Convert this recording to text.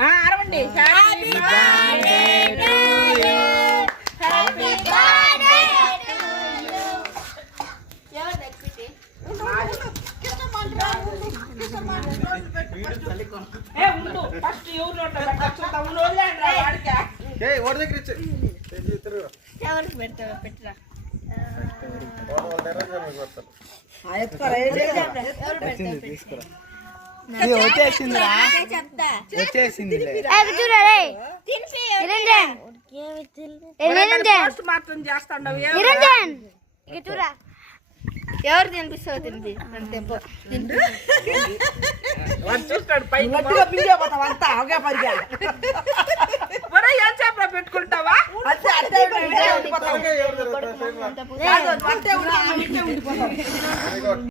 అరవండి. వచ్చేసింది మాత్రం చేస్తాండవు. ఎవరు తినిపిస్తావు తినిపి చూస్తాడు పైన ఏం చేప పెట్టుకుంటావా?